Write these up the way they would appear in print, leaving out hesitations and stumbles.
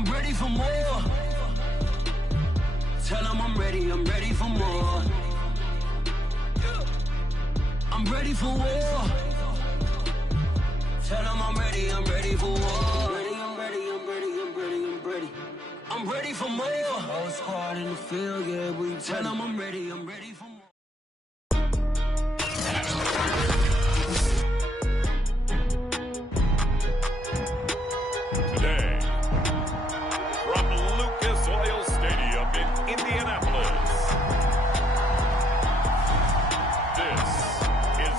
I'm ready for more. Tell them I'm ready for more. I'm ready for war. Tell them I'm ready for war. I'm ready for more. Whole squad in the field, yeah, we tell them I'm ready for more. Indianapolis. This is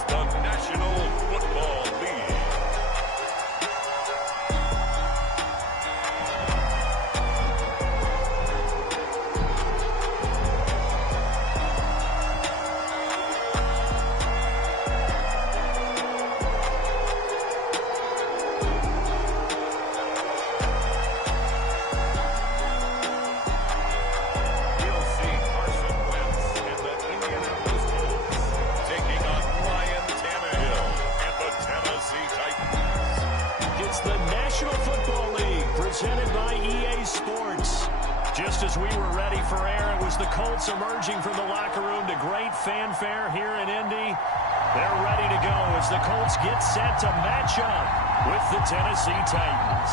the National Football League. Presented by EA Sports. Just as we were ready for air, it was the Colts emerging from the locker room to great fanfare here in Indy. They're ready to go as the Colts get set to match up with the Tennessee Titans.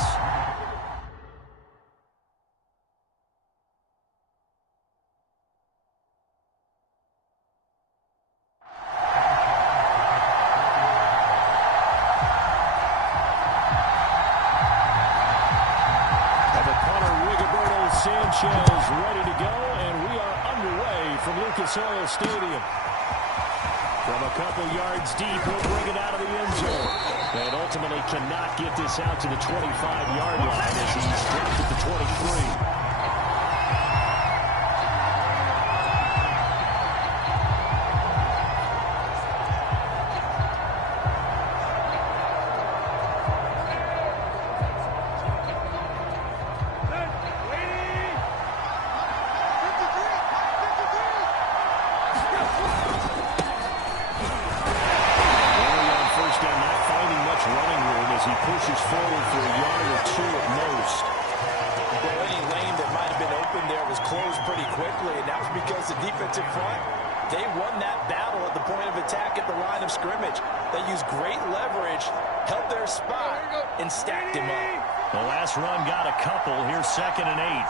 Sanchez ready to go, and we are underway from Lucas Oil Stadium. From a couple yards deep, he'll bring it out of the end zone. And ultimately cannot get this out to the 25-yard line as he's dropped at the 23. Pushes forward for a yard or two at most. Well, any lane that might have been open there was closed pretty quickly, and that was because the defensive front, they won that battle at the point of attack at the line of scrimmage. They used great leverage, held their spot, and stacked him up. The last run got a couple. Here's 2nd and 8.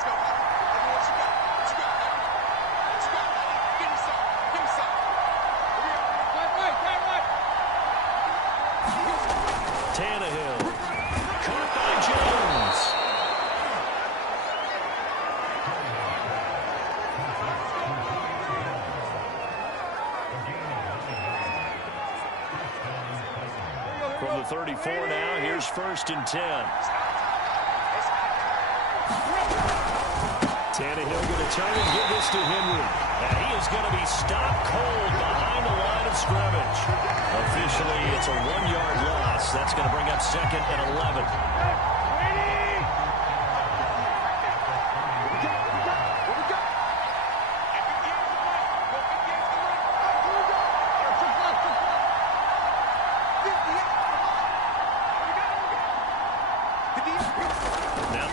From the 34 now, here's 1st and 10. Tannehill going to turn and give this to Henry. And he is going to be stopped cold behind the line of scrimmage. Officially, it's a 1-yard loss. That's going to bring up 2nd and 11.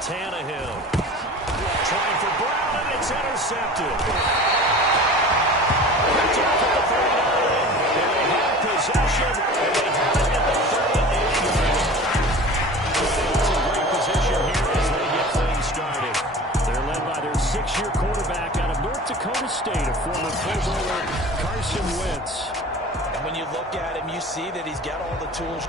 Tannehill trying for Brown, and it's intercepted. It's off at the 39, and they have possession, and they have it at the 38. It's a great position here as they get things started. They're led by their 6-year quarterback out of North Dakota State, a former Pro Bowler, Carson Wentz. And when you look at him, you see that he's got all the tools.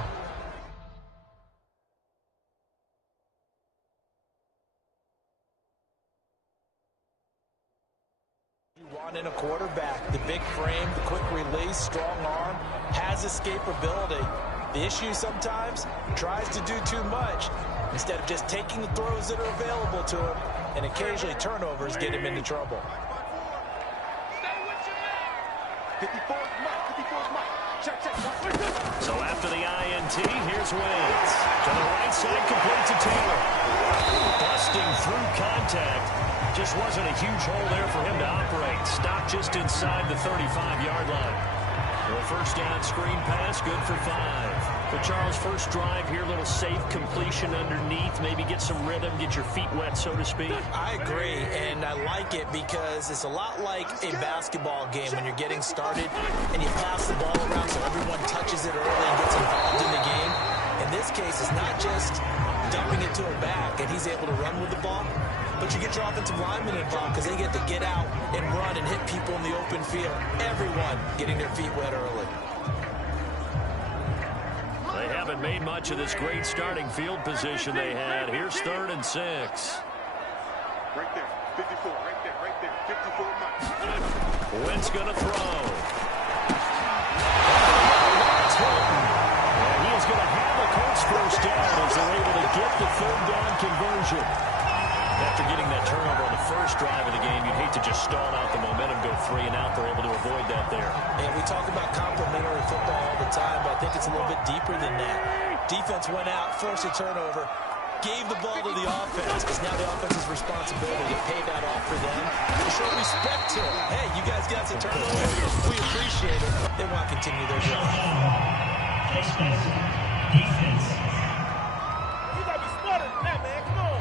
In a quarterback, the big frame, the quick release, strong arm, has escapability. The issue sometimes tries to do too much instead of just taking the throws that are available to him, and occasionally turnovers get him into trouble. So after the INT, here's Wentz. To the right side, complete to Taylor. Busting through contact. Just wasn't a huge hole there for him to operate. Stopped just inside the 35-yard line. Well, first down screen pass, good for 5. For Charles, first drive here, little safe completion underneath. Maybe get some rhythm, get your feet wet, so to speak. I agree, and I like it because it's a lot like a basketball game when you're getting started and you pass the ball around so everyone touches it early and gets involved in the game. In this case, it's not just dumping it to a back and he's able to run with the ball, but you get your offensive linemen involved because they get to get out and run and hit people in the open field. Everyone getting their feet wet early. They haven't made much of this great starting field position they had. Here's 3rd and 6. Right there, 54, right there, 54 much. Wentz gonna throw. And he is gonna have the Colts first down as they're able to get the 3rd down conversion. After getting that turnover on the first drive of the game, you'd hate to just stall out the momentum, go 3 and out. They're able to avoid that there. And we talk about complementary football all the time, but I think it's a little bit deeper than that. Defense went out, forced a turnover, gave the ball to the offense. It's now the offense's responsibility to pay that off for them. To show respect to them. Hey, you guys got some turnover. We appreciate it. They want to continue their job. Defense. You got to be smarter than that, man. Come on.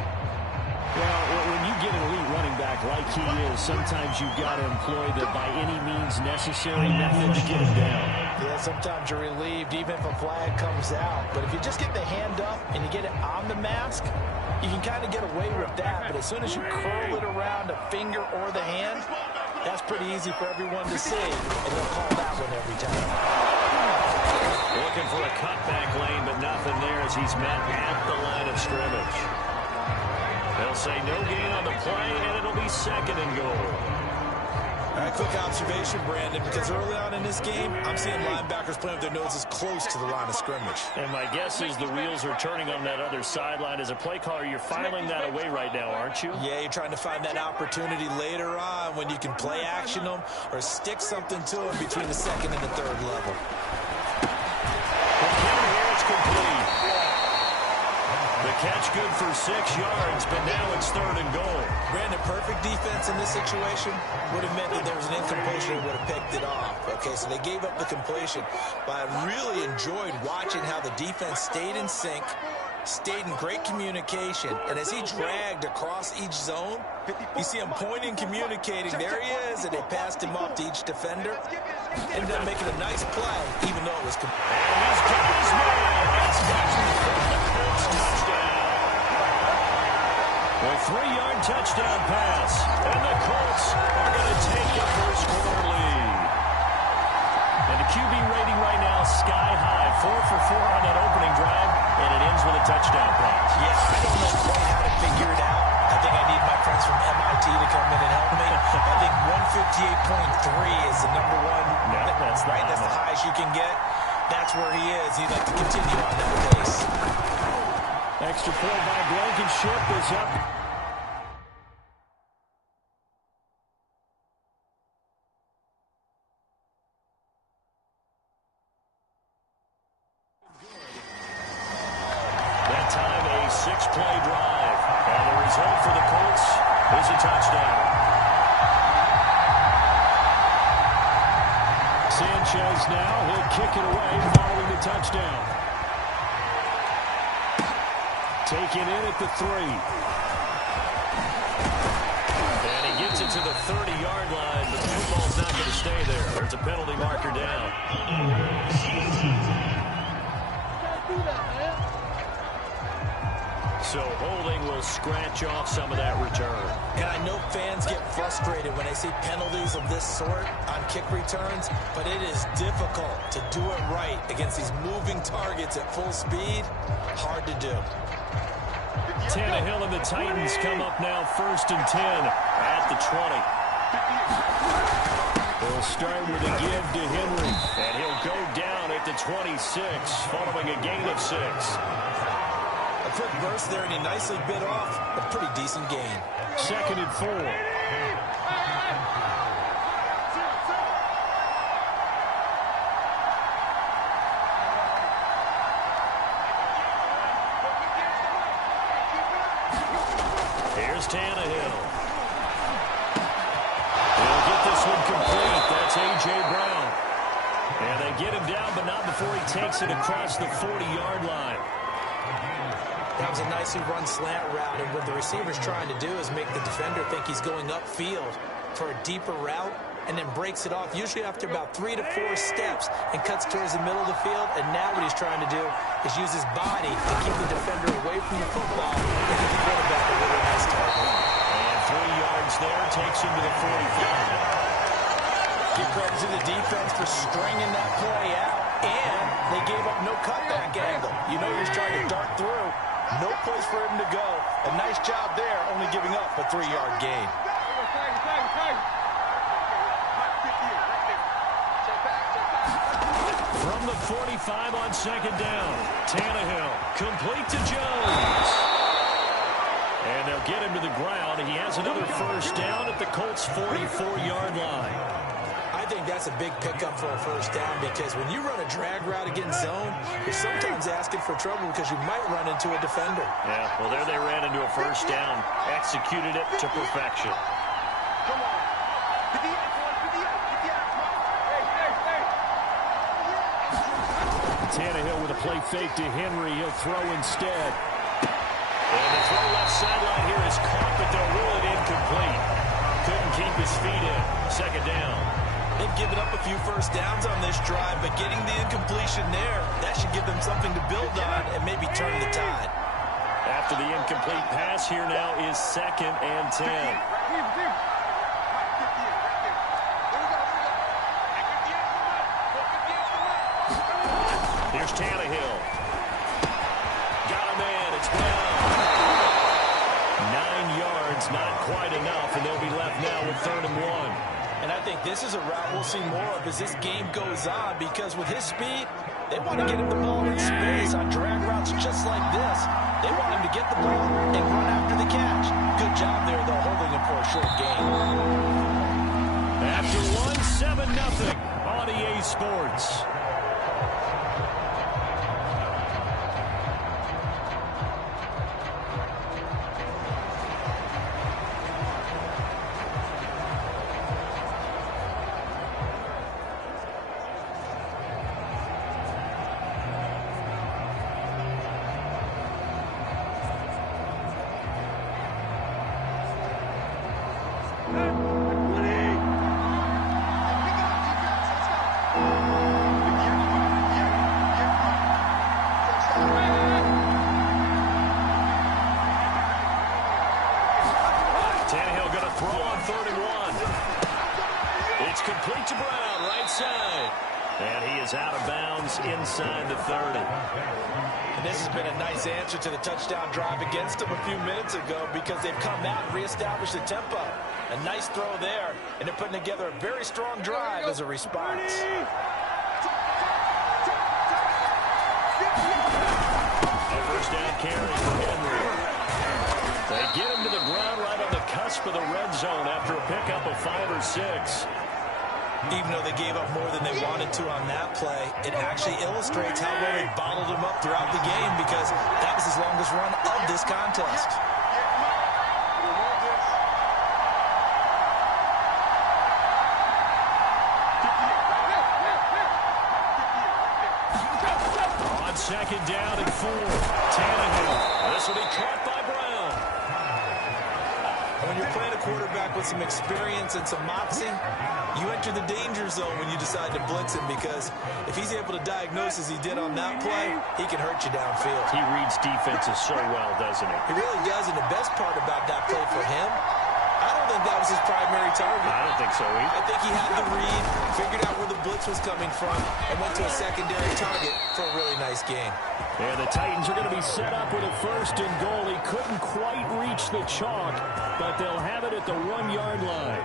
Well, when you get an elite running back like he is, sometimes you've got to employ the by any means necessary method to get him down. Yeah, sometimes you're relieved even if a flag comes out. But if you just get the hand up and you get it on the mask, you can kind of get away with that. But as soon as you curl it around a finger or the hand, that's pretty easy for everyone to see. And they'll call that one every time. Looking for a cutback lane, but nothing there as he's met at the line of scrimmage. They'll say no gain on the play, and it'll be 2nd and goal. All right, quick observation, Brandon, because early on in this game, I'm seeing linebackers playing with their noses close to the line of scrimmage. And my guess is the wheels are turning on that other sideline. As a play caller, you're filing that away right now, aren't you? Yeah, you're trying to find that opportunity later on when you can play action them or stick something to them between the 2nd and the 3rd level. Here it's complete. The catch good for 6 yards, but now it's 3rd and goal. Brandon, perfect defense in this situation would have meant that there was an incompletion and would have picked it off. Okay, so they gave up the completion. But I really enjoyed watching how the defense stayed in sync, stayed in great communication. And as he dragged across each zone, you see him pointing, communicating. There he is, and they passed him off to each defender. Ended up making a nice play, even though it was... And he's got his man. It's the Colts touchdown. A 3-yard touchdown pass. And the Colts are going to take a first-quarter lead. And the QB rating right now, sky high. 4 for 4 on that opening drive, and it ends with a touchdown pass. Yeah, I don't know quite how to figure it out. I think I need my friends from MIT to come in and help me. I think 158.3 is the number one. No, that's right. That's the highest you can get. That's where he is. He'd like to continue on that pace. Extra point by Blankenship is up. That time a 6-play drive. And the result for the Colts is a touchdown. Sanchez now, he'll kick it away following the touchdown. Taken in at the 3. And he gets it to the 30-yard line, but the football's not going to stay there. There's a penalty marker down. So holding will scratch off some of that return. And I know fans get frustrated when they see penalties of this sort on kick returns, but it is difficult to do it right against these moving targets at full speed. Hard to do. Tannehill and the Titans come up now 1st and 10 at the 20. They'll start with a give to Henry. And he'll go down at the 26 following a gain of 6. A quick burst there, and he nicely bit off a pretty decent gain. 2nd and 4. Here's Tannehill. He'll get this one complete. That's A.J. Brown. And they get him down, but not before he takes it across the 40-yard line. That was a nicely run slant route, and what the receiver's trying to do is make the defender think he's going upfield for a deeper route, and then breaks it off, usually after about 3 to 4 steps, and cuts towards the middle of the field. And now what he's trying to do is use his body to keep the defender away from the football and give the quarterback a really nice target. And 3 yards there, takes him to the 45. Give credit to the defense for stringing that play out, and they gave up no cutback angle. You know he's trying to dart through. No place for him to go. A nice job there, only giving up a 3-yard gain. From the 45 on second down, Tannehill complete to Jones. And they'll get him to the ground. He has another first down at the Colts' 44-yard line. I think that's a big pickup for a first down, because when you run a drag route against zone, you're sometimes asking for trouble because you might run into a defender. Yeah, well, there they ran into a first down. Executed it to perfection. Come on. To the end, boys. To the end. To the end. Tannehill with a play fake to Henry. He'll throw instead. And the throw left sideline here is caught, but they'll rule it incomplete. Couldn't keep his feet in. Second down. They've given up a few first downs on this drive, but getting the incompletion there, that should give them something to build on and maybe turn the tide. After the incomplete pass, here now is 2nd and 10. Here's Tannehill. Got a man. It's Brown. 9 yards, not quite enough, and they'll be left now with 3rd and 1. And I think this is a route we'll see more of as this game goes on, because with his speed, they want to get him the ball in space on drag routes just like this. They want him to get the ball and run after the catch. Good job there, though, holding him for a short gain. After 1, 7-0 on EA Sports. Tannehill going to throw on 3rd and 1. It's complete to Brown, right side. And he is out of bounds inside the 30. And this has been a nice answer to the touchdown drive against them a few minutes ago, because they've come out and reestablished the tempo. A nice throw there, and they're putting together a very strong drive as a response. A first down carry for Henry. They get him to the ground right on the cusp of the red zone after a pickup of 5 or 6. Even though they gave up more than they wanted to on that play, it actually illustrates how well they bottled him up throughout the game, because that was his longest run of this contest. On 2nd down and 4, Tannehill. This will be caught by Brown. When you're playing a quarterback with some experience and some moxie, you enter the danger zone when you decide to blitz him, because if he's able to diagnose as he did on that play, he can hurt you downfield. He reads defenses so well, doesn't he? He really does, and the best part about that play for him, I don't think that was his primary target. I don't think so either. I think he had the read, figured out where the blitz was coming from, and went to a secondary target for a really nice gain. And the Titans are going to be set up with a 1st and goal. He couldn't quite reach the chalk, but they'll have it at the 1-yard line.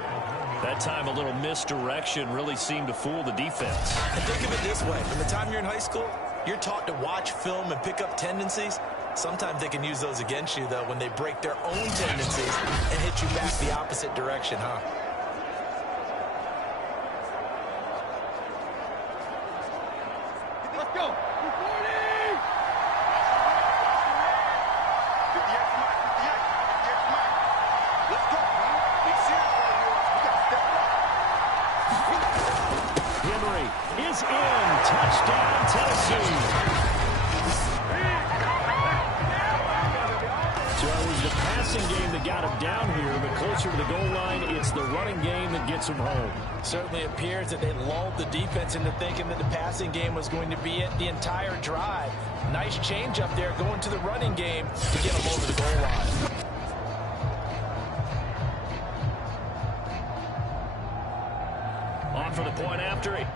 That time a little misdirection really seemed to fool the defense. And think of it this way. From the time you're in high school, you're taught to watch film and pick up tendencies. Sometimes they can use those against you, though, when they break their own tendencies and hit you back the opposite direction, huh? Let's go. 240. Let's go. Big series right here. We got to step up. Henry is in. passing game that got him down here, but closer to the goal line, it's the running game that gets him home. Certainly appears that they lulled the defense into thinking that the passing game was going to be it the entire drive. Nice change up there going to the running game to get him over the goal line. On for the point after it.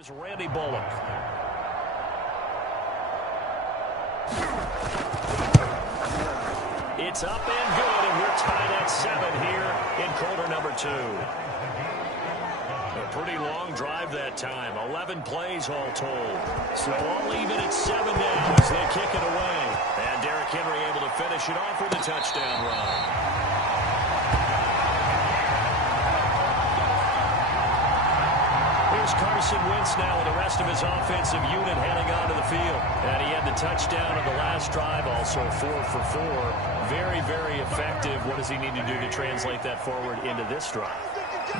Is Randy Bullock. It's up and good, and we're tied at 7 here in quarter number 2. A pretty long drive that time. 11 plays all told. So all even at 7 now as they kick it away. And Derrick Henry able to finish it off with a touchdown run. Here's Carson Wentz now with the rest of his offensive unit heading onto the field. And he had the touchdown on the last drive, also 4 for 4. Very, very effective. What does he need to do to translate that forward into this drive?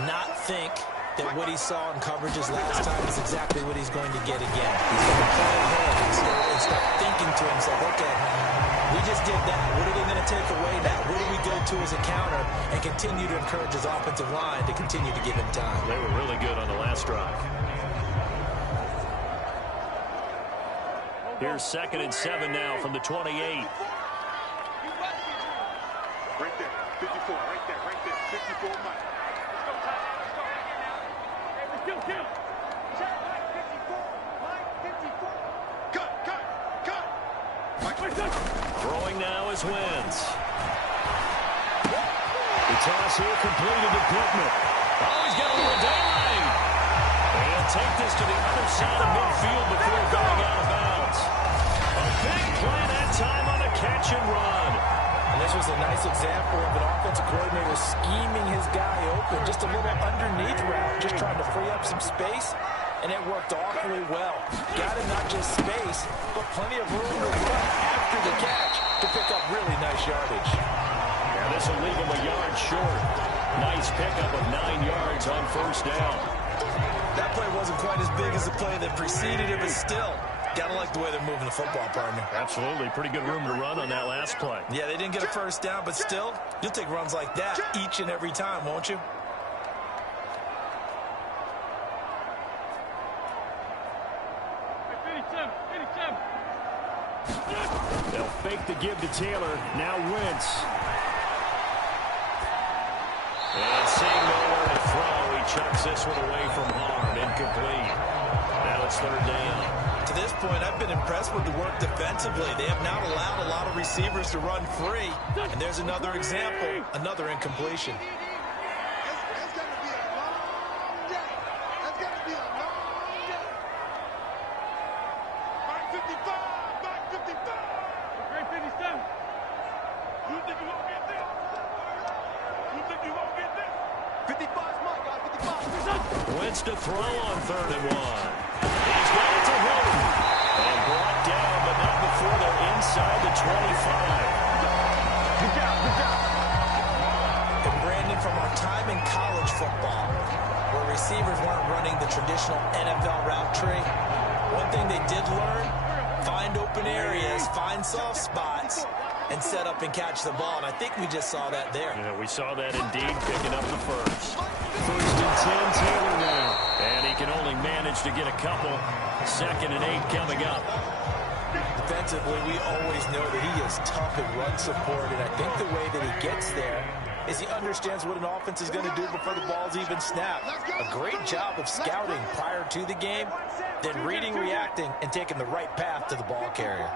Not think that what he saw in coverages last time is exactly what he's going to get again. He's going to play ahead and start thinking to himself, okay, we just did that. What are they going to take away now? What do we go to as a counter? And continue to encourage his offensive line to continue to give him time. They were really good on the last drive. Here's 2nd and 7 now from the 28. Right there, 54, right there, 54 Mike. Throwing now is Wentz. The toss here completed to Pittman. Oh, he's got a little daylight. And he'll take this to the other side of midfield before going out of bounds. A big play that time on a catch and run. And this was a nice example of an offensive coordinator scheming his guy open. Just a little underneath route, just trying to free up some space. And it worked awfully well. Got him not just space, but plenty of room to run after the catch to pick up really nice yardage. Now this will leave him a yard short. Nice pickup of 9 yards on first down. That play wasn't quite as big as the play that preceded it, but still, gotta like the way they're moving the football, partner. Absolutely. Pretty good room to run on that last play. Yeah, they didn't get a first down, but still, you'll take runs like that each and every time, won't you? They'll fake the give to Taylor. Now Wentz. And seeing nowhere to throw, he chucks this one away from harm. Incomplete. Now it's 3rd down. To this point, I've been impressed with the work defensively. They have not allowed a lot of receivers to run free. And there's another example, another incompletion. That's going to be a long day. That's going to be a long day. Mark 55, Mark 55. Great 57. You think you won't get this? You think you won't get this? 55 is mine, guys. 55. Wentz to throw on 3rd and 1. He's got it to Hilton. And brought down, but not before they're inside the 25. Good job, good job. And Brandon, from our time in college football, where receivers weren't running the traditional NFL route tree, one thing they did learn, find open areas, find soft spots, and set up and catch the ball. And I think we just saw that there. Yeah, we saw that indeed, picking up the first. 1st and 10, Taylor now. And he can only manage to get a couple. 2nd and 8 coming up. Defensively, we always know that he is tough in run support, and I think the way that he gets there is he understands what an offense is going to do before the ball's even snapped. A great job of scouting prior to the game, then reading, reacting, and taking the right path to the ball carrier.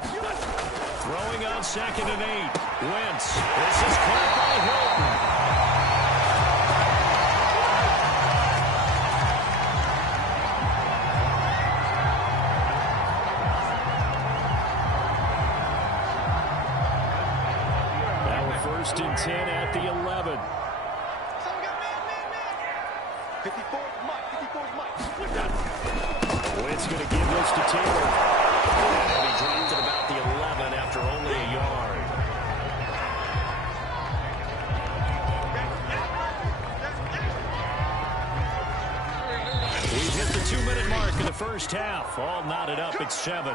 Throwing on 2nd and 8. Wentz. This is caught by Hilton. Now we're 1st and 10 at the 11. 54 is Mike. 54 is Mike. Wentz going to give this to Taylor. And he dropped it about the 11 after only a yard. We've hit the 2-minute mark in the first half. All knotted up at 7.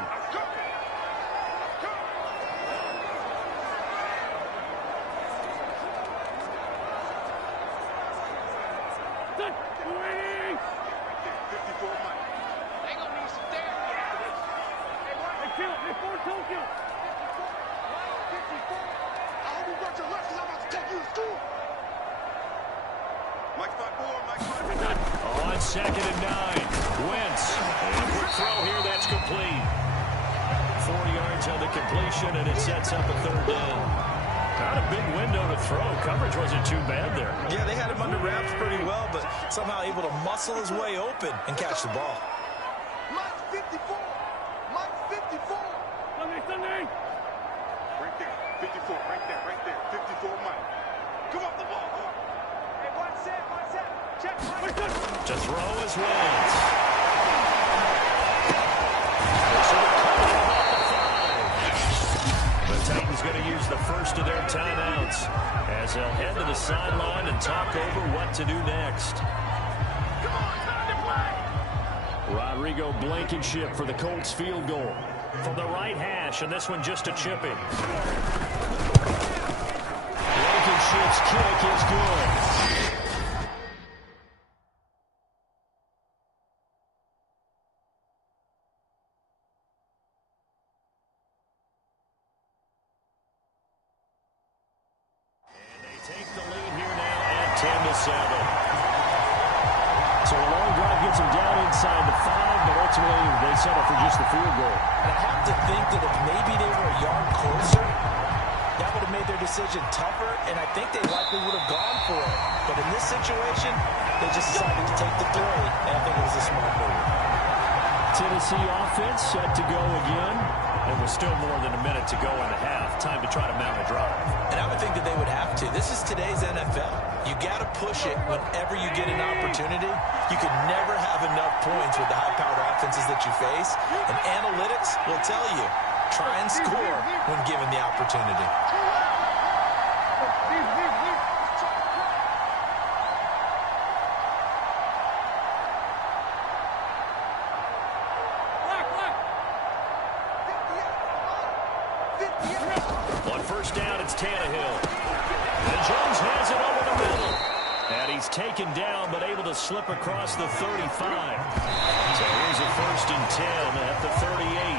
On 2nd and 9. Wentz. And a quick throw here. That's complete. 4 yards on the completion, and it sets up a 3rd down. Not a big window to throw. Coverage wasn't too bad there. Yeah, they had him under wraps pretty well, but somehow able to muscle his way open and catch the ball. Mike 54. Mike 54. Sunday. Right there. 54. Right there. 54 Mike. Come off the ball. Hey, one set. Check. To throw is Wentz. The Titans going to use the first of their timeouts as they'll head to the sideline and talk over what to do next. Come on, time to play. Rodrigo Blankenship for the Colts field goal. From the right hash, and this one just a chipping. Blankenship's kick is good. Take the lead here now at 10-7. So a long drive gets them down inside the 5, but ultimately they settle for just the field goal. And I have to think that if maybe they were a yard closer, that would have made their decision tougher, and I think they likely would have gone for it. But in this situation, they just decided to take the 3, and I think it was a smart move. Tennessee offense set to go again. It was still more than a minute to go in the half. Time to try to mount a drive. And I would think that they would have to. This is today's NFL. You got to push it whenever you get an opportunity. You can never have enough points with the high-powered offenses that you face. And analytics will tell you, try and score when given the opportunity. On first down, it's Tannehill. And Jones has it over the middle. And he's taken down, but able to slip across the 35. So here's a 1st and 10 at the 38.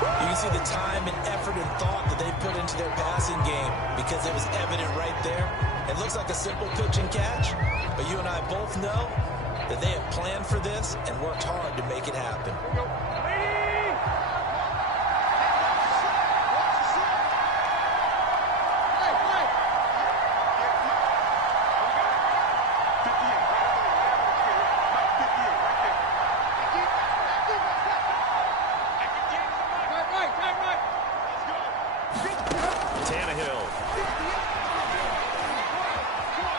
You can see the time and effort and thought that they put into their passing game because it was evident right there. It looks like a simple pitch and catch, but you and I both know that they have planned for this and worked hard to make it happen. Tannehill.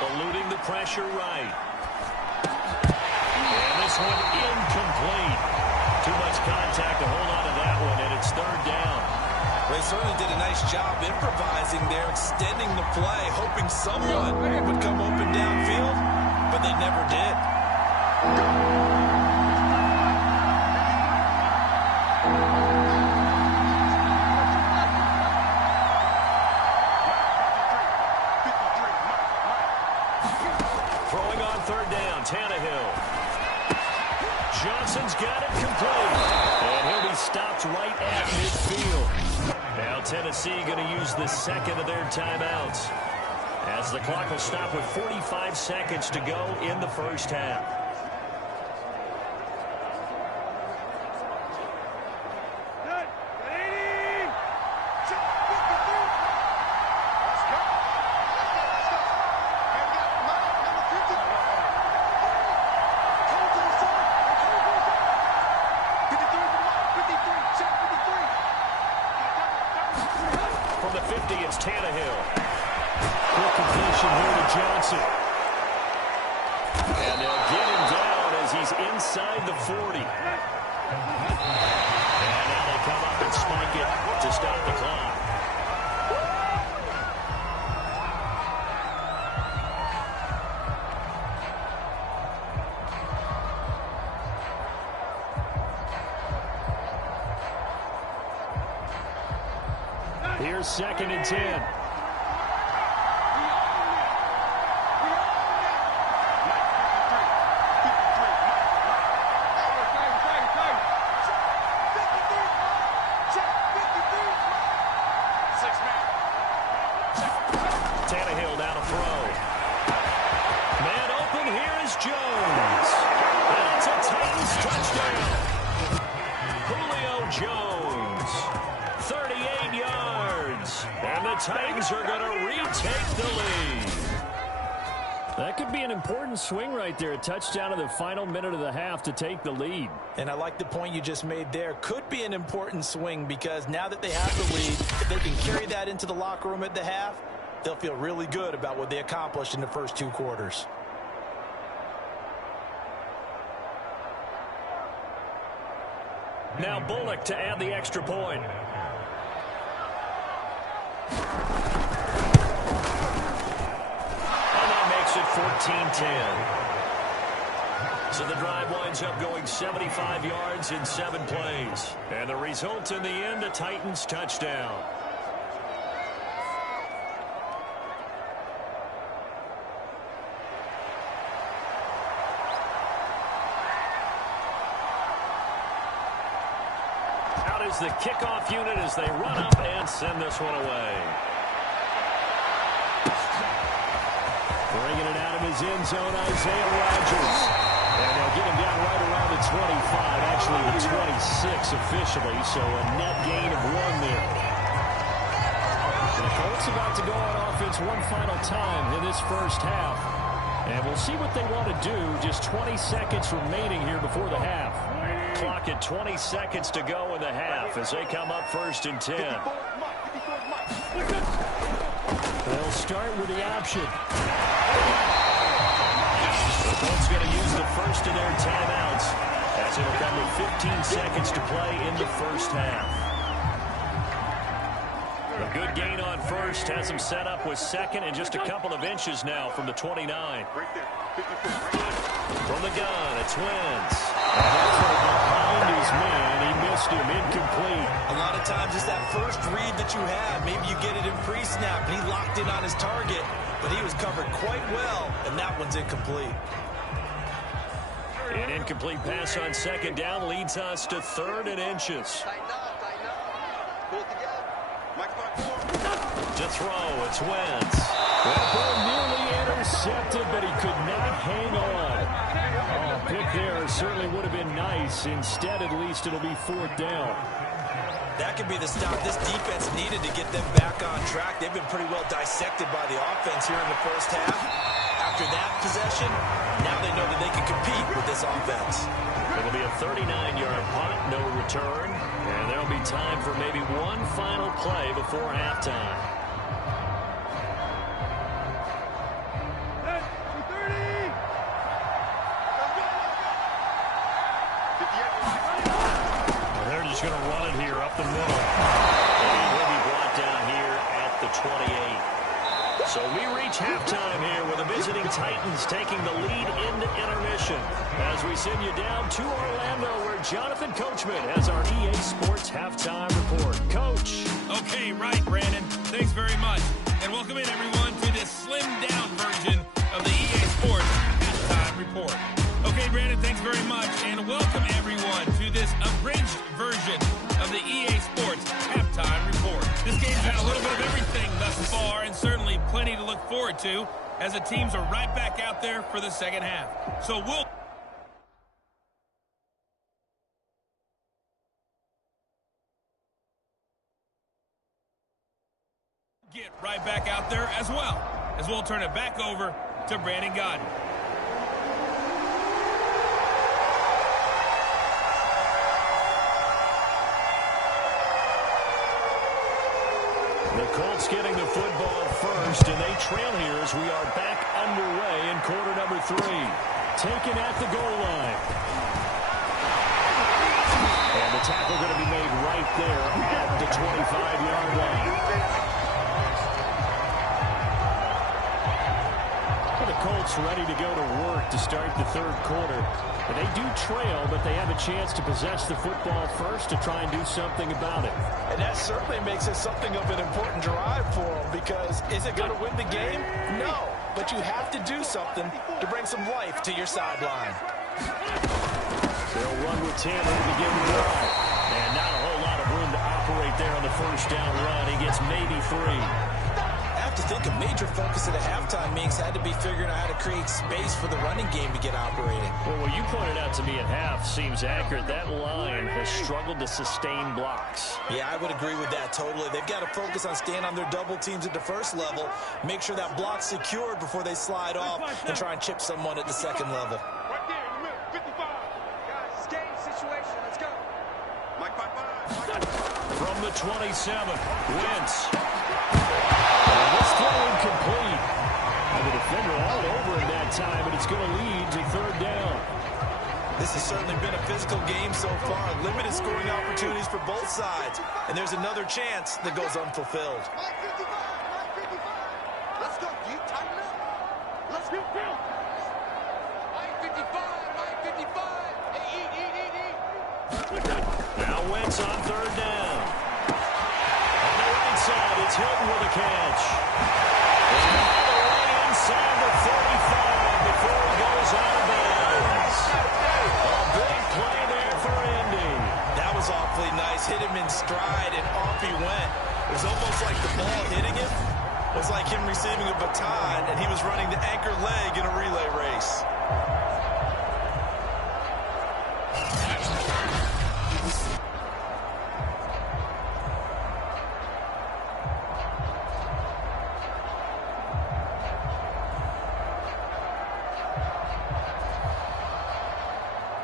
Eluding the pressure right. And this one incomplete. Too much contact to hold on to that one, and it's 3rd down. They certainly did a nice job improvising there, extending the play, hoping someone would come open downfield, but they never did. Throwing on 3rd down, Tannehill. Johnson's got it complete. And he'll be stopped right at midfield. Now Tennessee going to use the 2nd of their timeouts, as the clock will stop with 45 seconds to go in the first half. From the 50, it's Tannehill. Quick completion here to Johnson. And they'll get him down as he's inside the 40. And now they come up and spike it to stop the clock. Here's 2nd and 10. Tannehill down to throw. Man open, here is Jones. And it's a Titans touchdown. Julio Jones, 38 yards. And the Titans are going to retake the lead. That could be an important swing right there. A touchdown in the final minute of the half to take the lead. And I like the point you just made there. Could be an important swing because now that they have the lead, if they can carry that into the locker room at the half, they'll feel really good about what they accomplished in the first 2 quarters. Now Bullock to add the extra point. And that makes it 14-10. So the drive winds up going 75 yards in 7 plays. And the result in the end, a Titans touchdown. Out is the kickoff unit as they run up and send this one away. Bringing it out of his end zone, Isaiah Rodgers. And they'll get him down right around the 25, actually the 26 officially, so a net gain of 1 there. The Colts about to go on offense one final time in this first half. And we'll see what they want to do. Just 20 seconds remaining here before the half. Clock at 20 seconds to go in the half as they come up 1st and 10. They'll start with the option. The Colts going to use the first of their timeouts as it'll come with 15 seconds to play in the first half. A good gain on first has him set up with 2nd and just a couple of inches now from the 29. From the gun, it's Wentz. Behind his man, he missed him, incomplete. A lot of times it's that first read that you have. Maybe you get it in pre-snap, and he locked in on his target, but he was covered quite well, and that one's incomplete. An incomplete pass on 2nd down leads us to 3rd and inches. To throw, it's Wentz. That ball nearly intercepted, but he could not hang on. Oh, pick there certainly would have been nice. Instead, at least, it'll be 4th down. That could be the stop this defense needed to get them back on track. They've been pretty well dissected by the offense here in the first half. After that possession, now they know that they can compete with this offense. It'll be a 39-yard punt, no return. And there'll be time for maybe one final play before halftime. They're just going to run it here up the middle. And he'll be brought down here at the 28. So we reach halftime here with the visiting Titans taking the lead into intermission. As we send you down to Orlando where Jonathan Coachman has our EA Sports halftime report. Coach. Okay, right, Brandon. Thanks very much. And welcome in, everyone, to this slimmed-down version of the EA Sports halftime report. Okay, Brandon, thanks very much. And welcome, everyone, to this abridged version of the EA Sports halftime report. This game's had a little bit of everything thus far, and certainly plenty to look forward to as the teams are right back out there for the second half. So we'll get right back out there as well, as we'll turn it back over to Brandon Gaudin. The Colts getting the football first, and they trail here as we are back underway in quarter number 3. Taken at the goal line. And the tackle going to be made right there at the 25-yard line. The Colts Bucks ready to go to work to start the third quarter. And they do trail, but they have a chance to possess the football first to try and do something about it. And that certainly makes it something of an important drive for them, because is it going to win the game? No, but you have to do something to bring some life to your sideline. They'll run with Tanner to begin the drive. And not a whole lot of room to operate there on the first down run. He gets maybe 3. I have to think a major focus at the halftime meetings had to be figuring out how to create space for the running game to get operating. Well, what you pointed out to me at half seems accurate. That line has struggled to sustain blocks. Yeah, I would agree with that totally. They've got to focus on staying on their double teams at the first level, make sure that block's secured before they slide off and try and chip someone at the second level. Right there in the middle, 55. Guys, it's game situation. Let's go. Mike, bye. From the 27, Wentz. This throw incomplete. And the defender all over him that time, but it's going to lead to third down. This has certainly been a physical game so far. Limited scoring opportunities for both sides. And there's another chance that goes unfulfilled. Mike 55. Let's go, G. Tighten up. Let's go. Mike 55. Hey, eat. Now Wentz on third down. On the right side, it's Hilton with a catch. And all the way inside the 45 before he goes out of bounds. A big play there for Indy. That was awfully nice. Hit him in stride, and off he went. It was almost like the ball hitting him was like him receiving a baton, and he was running the anchor leg in a relay race.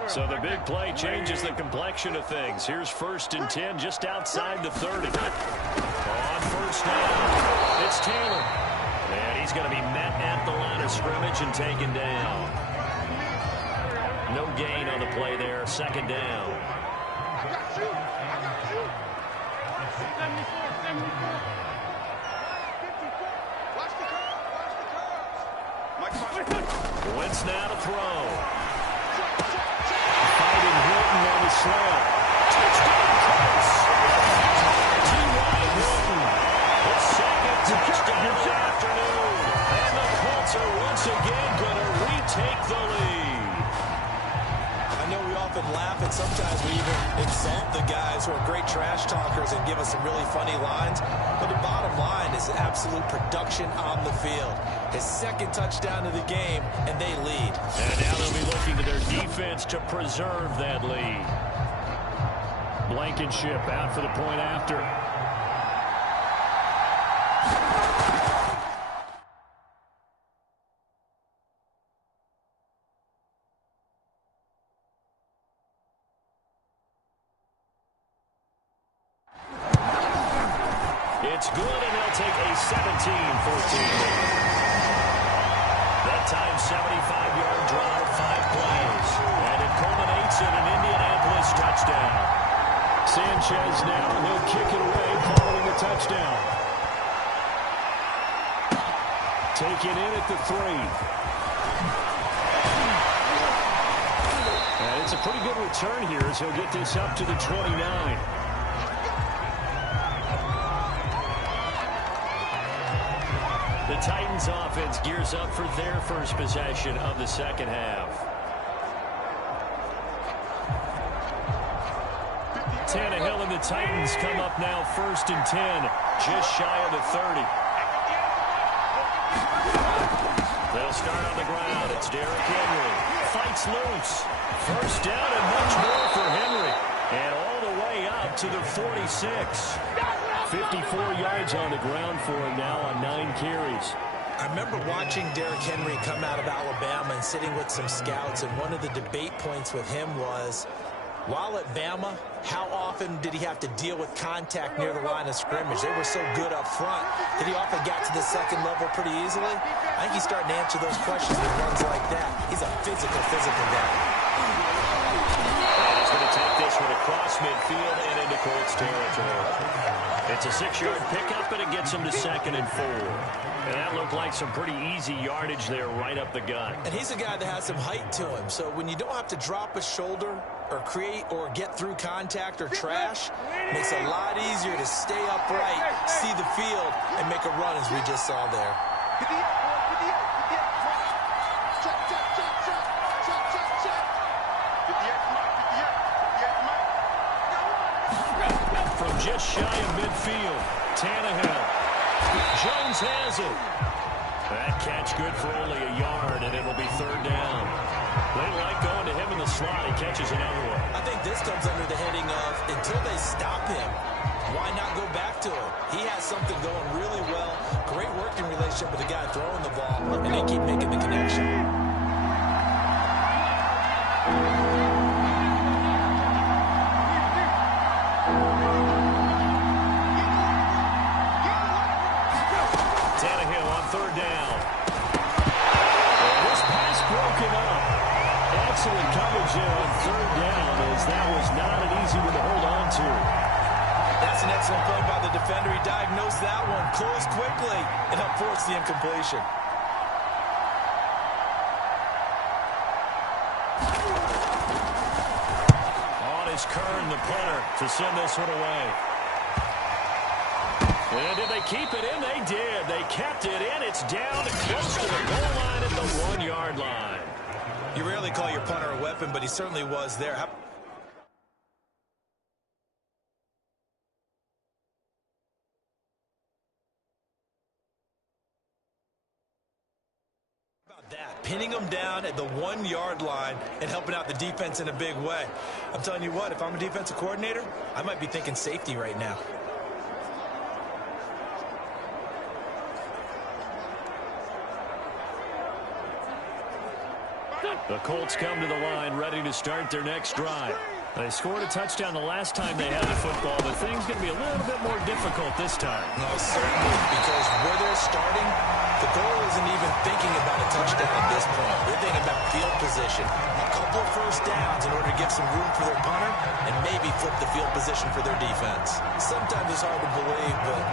So the big play changes the complexion of things. Here's 1st and 10 just outside the 30. On first down, it's Taylor. And he's going to be met at the line of scrimmage and taken down. No gain on the play there. 2nd down. I got you. 54. Watch the curve. Mike, Wentz now to throw. Fighting Hilton on the slant. Touchdown, Colts. T.Y. Hilton. His 2nd touchdown of the afternoon. And the Colts are once again going to retake the lead. I know we often laugh, and sometimes we even insult the guys who are great trash talkers and give us some really funny lines. But the bottom line is absolute production on the field. His 2nd touchdown of the game, and they lead. And now they'll be looking to their defense to preserve that lead. Blankenship out for the point after. It's good, and they'll take a 17-14 lead. That time, 75-yard drive, 5 plays. And it culminates in an Indianapolis touchdown. Sanchez now, he'll kick it away following the touchdown. Taken in at the 3. And it's a pretty good return here as he'll get this up to the 29. The Titans offense gears up for their first possession of the second half. Tannehill and the Titans come up now 1st and 10, just shy of the 30. They'll start on the ground. It's Derrick Henry. Fights loose. First down and much more for Henry. And all the way up to the 46. 54 yards on the ground for him now on 9 carries. I remember watching Derrick Henry come out of Alabama and sitting with some scouts, and one of the debate points with him was, while at Bama, how often did he have to deal with contact near the line of scrimmage? They were so good up front that he often got to the second level pretty easily. I think he's starting to answer those questions with runs like that. He's a physical guy. And he's going to take this one across midfield and into Colts territory. It's a 6-yard pickup, and it gets him to 2nd and 4. And that looked like some pretty easy yardage there right up the gut. And he's a guy that has some height to him. So when you don't have to drop a shoulder or create or get through contact or trash, it makes it a lot easier to stay upright, see the field, and make a run as we just saw there. From just shy of midfield, Tannehill. Jones has it. That catch good for only a yard, and it'll be 3rd down. They like going to him in the slot. He catches another one. I think this comes under the heading of until they stop him, why not go back to him? He has something going really well. Great working relationship with the guy throwing the ball, and they keep making the connection. Tannehill on 3rd down. And this pass broken up. Excellent coverage there on 3rd down, as that was not an easy one to hold on to. That's an excellent play by the defender. He diagnosed that one, closed quickly, and helped force the incompletion. On is Kern, the punter, to send this one away. And did they keep it in? They did. They kept it in. It's down close to the goal line at the 1-yard line. You rarely call your punter a weapon, but he certainly was there. How about that? Pinning them down at the 1-yard line and helping out the defense in a big way. I'm telling you what, if I'm a defensive coordinator, I might be thinking safety right now. The Colts come to the line, ready to start their next drive. They scored a touchdown the last time they had the football, but things going to be a little bit more difficult this time. No, certainly, because where they're starting, the goal isn't even thinking about a touchdown at this point. They're thinking about field position. A couple of first downs in order to give some room for their punter and maybe flip the field position for their defense. Sometimes it's hard to believe, but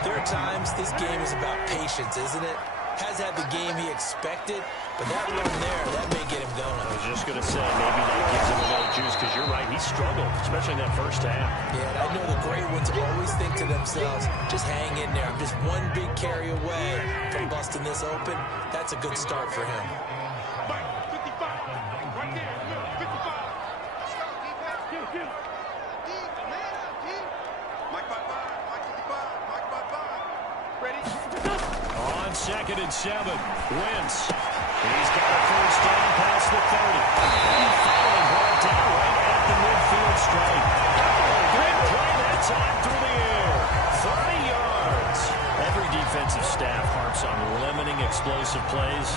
there are times this game is about patience, isn't it? Has had the game he expected, but that run there, that may get him going. I was just going to say, maybe that gives him a little juice, because you're right, he struggled, especially in that first half. Yeah, and I know the great ones always think to themselves, just hang in there. I'm just one big carry away from busting this open. That's a good start for him. 55, right there, 55. Mike 55, Mike 55, Mike 55. Ready? On 2nd and 7, Wentz. He's got a first down past the 30. And finally brought down right at the midfield stripe. Great play that time through the air. 30 yards. Every defensive staff harps on limiting explosive plays.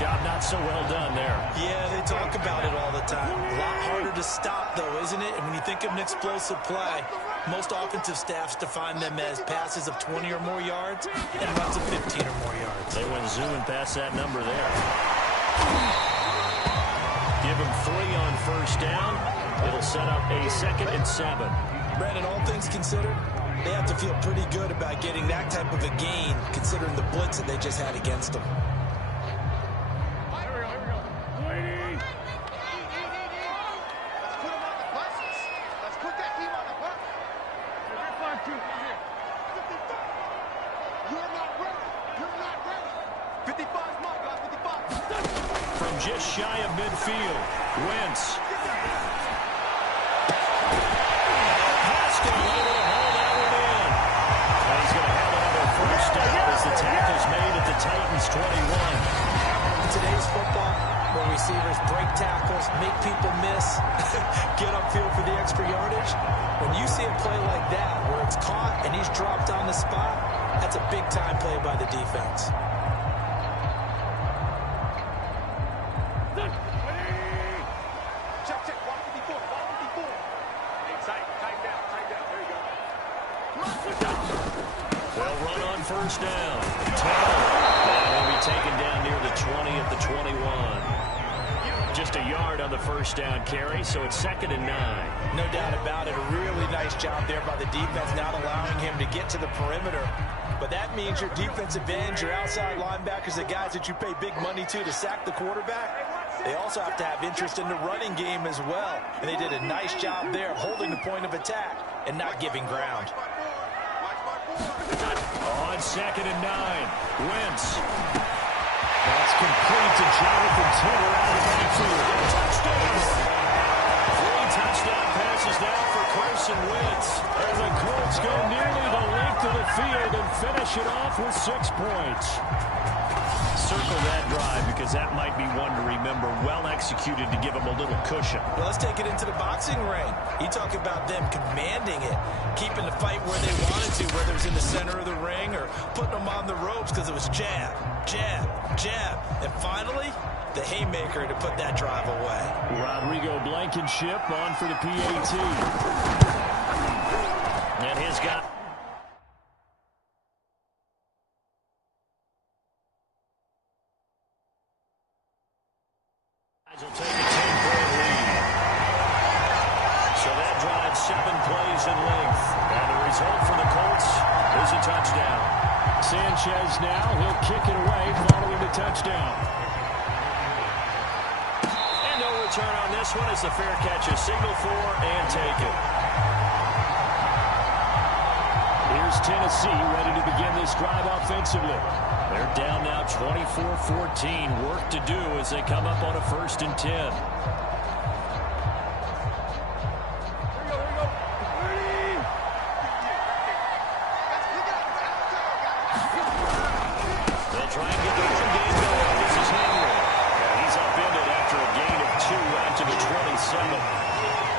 Job not so well done there. Yeah, they talk about it all the time. A lot harder to stop, though, isn't it? And when you think of an explosive play, most offensive staffs define them as passes of 20 or more yards and runs of 15 or more yards. They went zooming past that number there. Give him 3 on first down. It'll set up a 2nd and 7. Brandon, all things considered, they have to feel pretty good about getting that type of a gain, considering the blitz that they just had against them. From just shy of midfield, Wentz. Pascal able to hold that one in. And he's going to have another first down as the tackle's made at the Titans 21. In today's football, where receivers break tackles, make people miss, get upfield for the extra yardage, when you see a play like that where it's caught and he's dropped on the spot, that's a big-time play by the defense. They'll run on first down. And he'll be taken down near the 20 at the 21. Just a yard on the first down carry, so it's 2nd and 9. No doubt about it. A really nice job there by the defense, not allowing him to get to the perimeter. But that means your defensive ends, your outside linebackers, the guys that you pay big money to sack the quarterback, they also have to have interest in the running game as well. And they did a nice job there of holding the point of attack and not giving ground. On 2nd and 9, Wentz. That's complete to Jonathan Taylor out of the backfield. Touchdown! 3 touchdown passes now for Carson Wentz. And the Colts go nearly the length of the field and finish it off with 6 points. Circle that drive because that might be one to remember. Well executed to give them a little cushion. Well, let's take it into the boxing ring. You talk about them commanding it, keeping the fight where they wanted to, whether it's in the center of the ring or putting them on the ropes because it was jab, jab, jab. And finally, the haymaker to put that drive away. Rodrigo Blankenship on for the PAT. And his guy. Will take a 10-point lead. So that drives 7 plays in length. And the result for the Colts is a touchdown. Sanchez now, he'll kick it away following the touchdown. And no return on this one as the fair catch is signaled for and taken. Here's Tennessee ready to begin this drive offensively. They're down now 24-14. Work to do as they come up on a 1st and 10. They'll try and get the run game going. This is Henry. And he's upended after a gain of 2 out to the 27.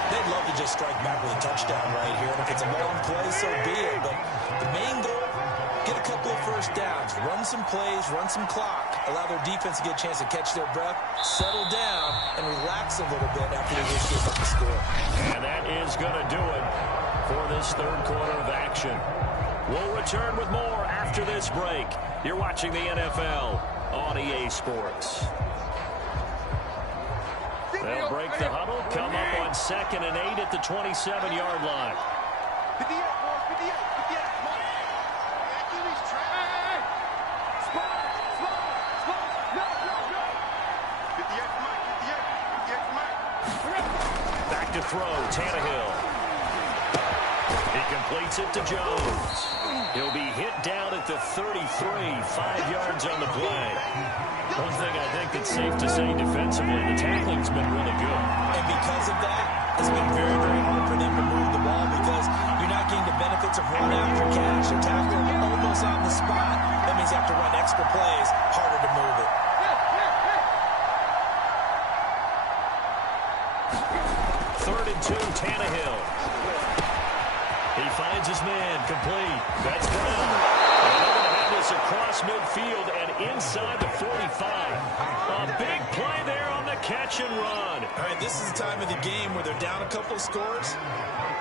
They'd love to just strike back with a touchdown right here. And if it's a long play, so be it. But the main goal, get a couple of first downs, run some plays, run some clock, allow their defense to get a chance to catch their breath, settle down, and relax a little bit after they get up the score. And that is going to do it for this 3rd quarter of action. We'll return with more after this break. You're watching the NFL on EA Sports. They'll break the huddle, come up on 2nd and 8 at the 27-yard line. Back to throw, Tannehill. He completes it to Jones. He'll be hit down at the 33, 5 yards on the play. One thing I think that's safe to say defensively, the tackling's been really good. And because of that, it's been very, very hard for them to move the ball because you're not getting the benefits of run after catch. You're tackling almost on the spot. That means you have to run extra plays, harder to move it. 3rd and 2, Tannehill. He finds his man, complete. That's Brown. And they're going to have this across midfield and inside the 45. A big play there on the catch and run. All right, this is the time of the game where they're down a couple of scores,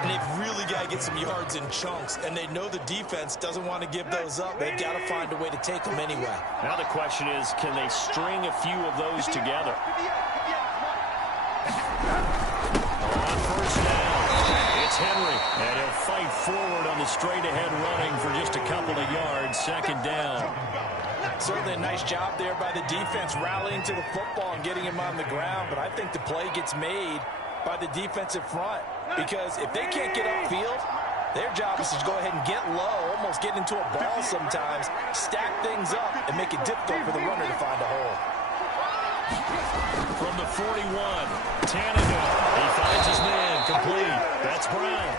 and they've really got to get some yards in chunks, and they know the defense doesn't want to give those up. They've got to find a way to take them anyway. Now the question is, can they string a few of those together? On 1st down, it's Henry, and he'll fight forward on the straight-ahead running for just a couple of yards. 2nd down. Certainly a nice job there by the defense rallying to the football and getting him on the ground, but I think the play gets made by the defensive front because if they can't get upfield, their job is to go ahead and get low, almost get into a ball sometimes, stack things up, and make it difficult for the runner to find a hole. From the 41, Tannehill. He finds his man, complete. That's Brown.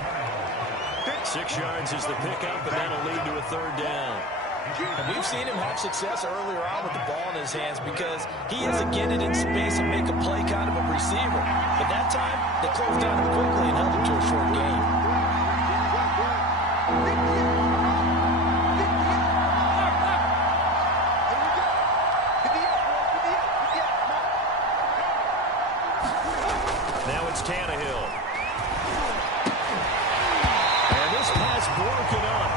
6 yards is the pickup, and that'll lead to a 3rd down. And we've seen him have success earlier on with the ball in his hands because he has to get it in space and make a play kind of a receiver. But that time, they closed down him quickly and held him to a short gain. Now it's Tannehill. And this pass broken up.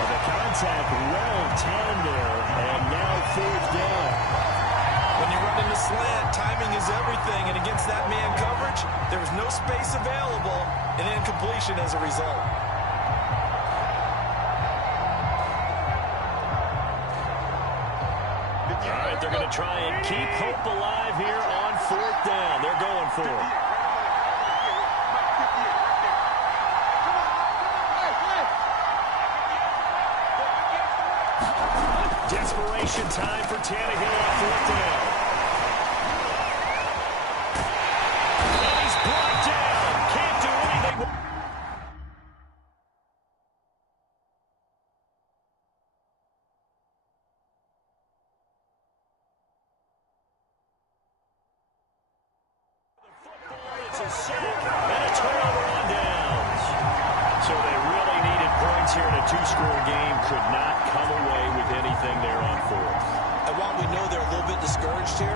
The contact well timed there, and now 4th down. When you run into slant, timing is everything, and against that man coverage, there was no space available, and incompletion as a result. All right, they're going to try and keep hope alive here on 4th down. They're going for it. Desperation time for Tannehill on 4th down. And he's brought down. Can't do anything. It's a sack and a turnover on downs. So they really needed points here in a 2-score game. Could not come away with anything there on 4th. And while we know they're a little bit discouraged here,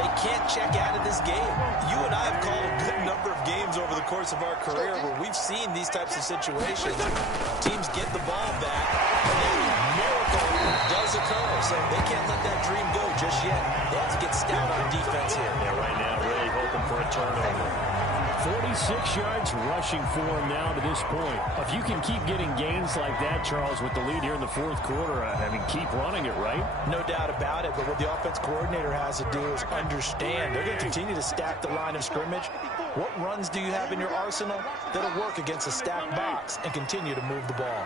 they can't check out of this game. You and I have called a good number of games over the course of our career where we've seen these types of situations. Teams get the ball back, and then a miracle does occur. So they can't let that dream go just yet. They have to get stout on defense here. Yeah, right now really hoping for a turnover. 46 yards rushing for him now to this point. If you can keep getting gains like that, Charles, with the lead here in the 4th quarter, I mean, keep running it, right? No doubt about it, but what the offense coordinator has to do is understand. They're going to continue to stack the line of scrimmage. What runs do you have in your arsenal that'll work against a stacked box and continue to move the ball?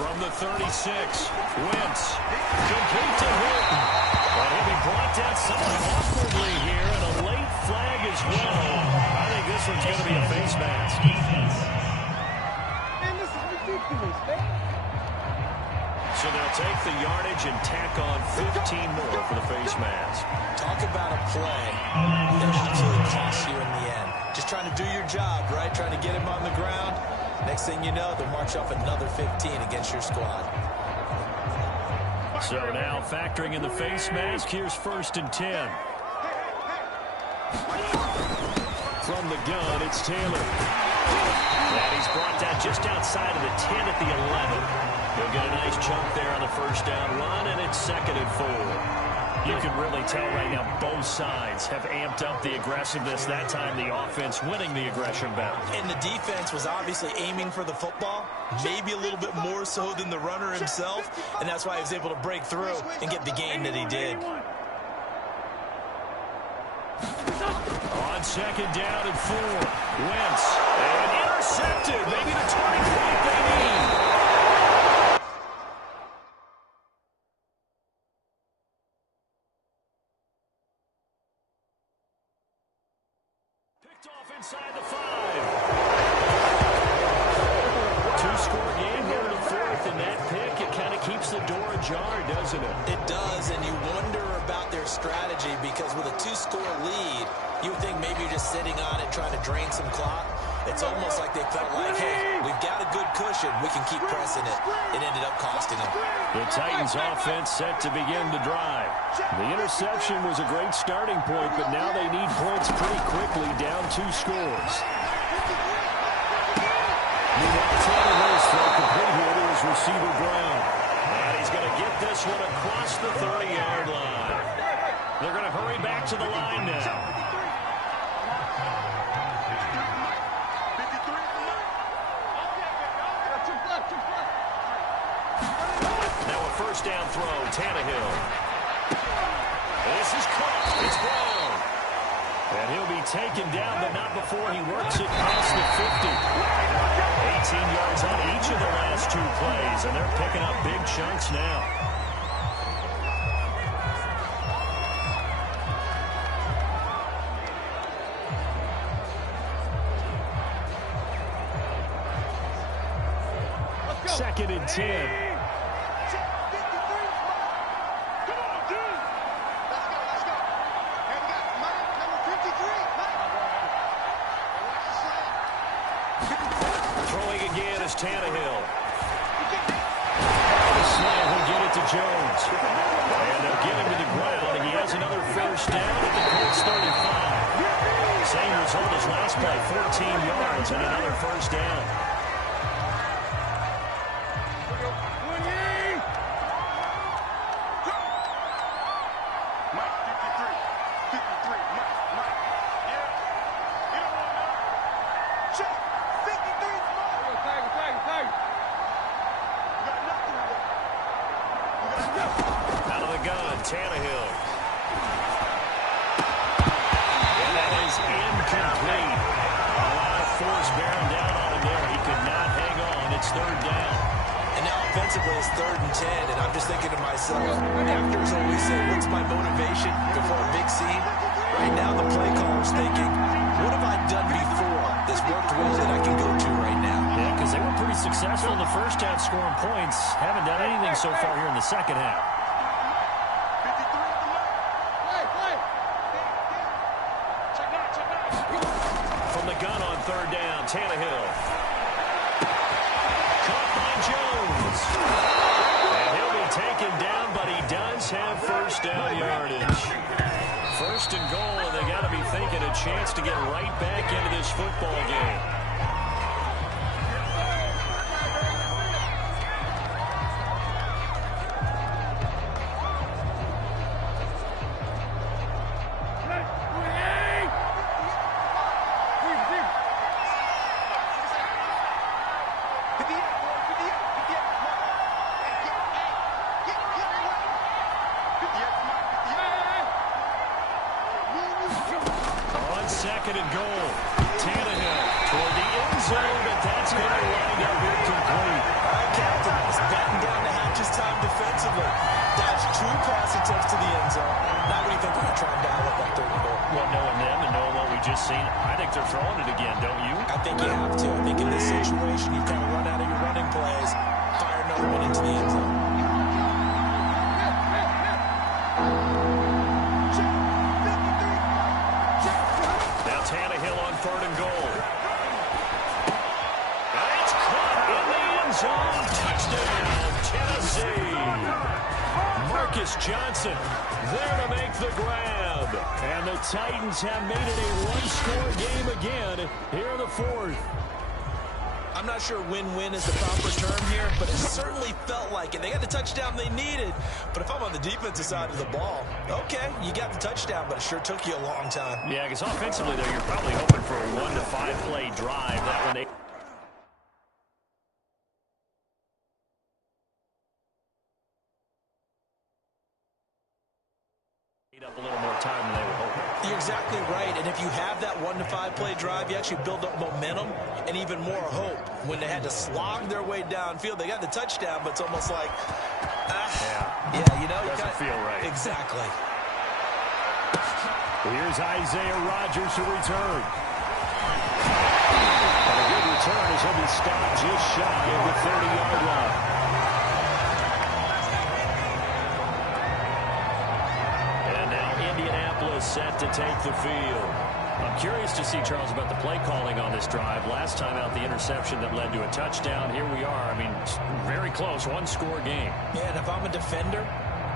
From the 36, Wentz, complete to Hilton. And he'll be brought down somewhat awkwardly here, and a late flag as well. I think this one's going to be a face mask. Man, this is ridiculous, man. So they'll take the yardage and tack on 15 more for the face mask. Talk about a play that actually costs you in the end. Just trying to do your job, right? Trying to get him on the ground. Next thing you know, they'll march off another 15 against your squad. So now factoring in the face mask, here's 1st and 10. From the gun, it's Taylor. And he's brought down just outside of the 10 at the 11. He'll get a nice chunk there on the 1st down run, and it's 2nd and 4. You can really tell right now both sides have amped up the aggressiveness. That time the offense winning the aggression battle. And the defense was obviously aiming for the football, maybe a little bit more so than the runner himself, and that's why he was able to break through and get the gain that he did. On 2nd down and 4, Wentz, and intercepted, maybe the turning point they need. Off inside the 5. 2-score game here in the 4th, and that pick, it kind of keeps the door ajar, doesn't it? It does, and you wonder about their strategy because with a 2-score lead, you would think maybe you're just sitting on it trying to drain some clock. It's almost like they felt like, hey, we've got a good cushion. We can keep pressing it. It ended up costing them. The Titans offense set to begin the drive. The interception was a great starting point, but now they need points pretty quickly, down 2 scores. Meanwhile, Tannehill's throw complete here to his receiver Brown. And he's going to get this one across the 30-yard line. They're going to hurry back to the line now. Now a 1st down throw, Tannehill. This is caught. It's Brown. And he'll be taken down, but not before he works it past the 50. 18 yards on each of the last 2 plays, and they're picking up big chunks now. Second and 10. Throwing again is Tannehill. The slam will get it to Jones. And they'll get him to the ground, and he has another 1st down at the Colts 35. Same result as last play, 14 yards and another 1st down. Mike, Tannehill. And that is incomplete. A lot of force bearing down on him there. He could not hang on. It's third down. And now offensively it's 3rd and 10, and I'm just thinking to myself, actors always say, what's my motivation before a big scene? Right now the play caller's thinking, what have I done before that's worked well that I can go to right now? Yeah, because they were pretty successful in the first half scoring points. Haven't done anything so far here in the second half. From the gun on third down, Tannehill. Caught by Jones. And he'll be taken down, but he does have first down yardage. First and goal, and they got to be thinking a chance to get right back into this football game. Second and goal. Tannehill toward the end zone, but that's going to wind up incomplete. All right, Captain. It's batten down the hatches time defensively. That's 2 pass attempts to the end zone. Now what do you think they're going to try and dial up that 3rd and goal? Well, knowing them and knowing what we just seen, I think they're throwing it again, don't you? I think you have to. I think in this situation, you kind of run out of your running plays, fire another one into the end zone. Tannehill on 3rd and goal. And it's caught in the end zone. Touchdown, Tennessee. Marcus Johnson there to make the grab. And the Titans have made it a one-score game again here in the 4th. I'm not sure win-win is the proper term here, but it certainly felt like it. They got the touchdown they needed, but if I'm on the defensive side of the ball, okay, you got the touchdown, but it sure took you a long time. Yeah, because offensively there, you're probably hoping for a 1 to 5 play drive. That one, up a little more time than they were hoping. You're exactly right, and if you have that 1 to 5 play drive, you actually build up momentum and even more hope. When they had to slog their way downfield, they got the touchdown, but it's almost like, yeah, you know, doesn't feel right. Exactly. Here's Isaiah Rodgers to return. And a good return as he'll be stopped just shy of the 30-yard line. Set to take the field. I'm curious to see, Charles, about the play calling on this drive. Last time out, the interception that led to a touchdown. Here we are. I mean, very close, one-score game. Yeah, and if I'm a defender,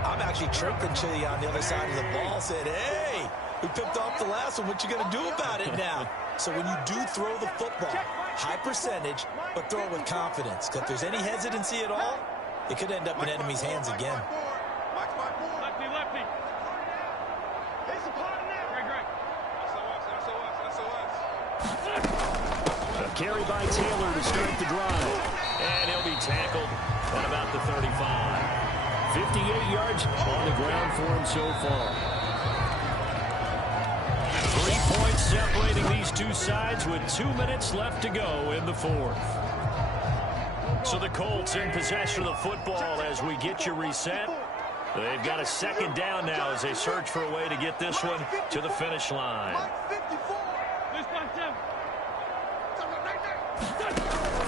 I'm actually chirping to you on the other side of the ball, saying, hey, we picked off the last one. What you going to do about it now? So when you do throw the football, high percentage, but throw it with confidence. Because if there's any hesitancy at all, it could end up in enemy's hands again. Carry by Taylor to start the drive. And he'll be tackled at about the 35. 58 yards on the ground for him so far. 3 points separating these two sides with 2 minutes left to go in the 4th. So the Colts in possession of the football as we get you reset. They've got a second down now as they search for a way to get this one to the finish line.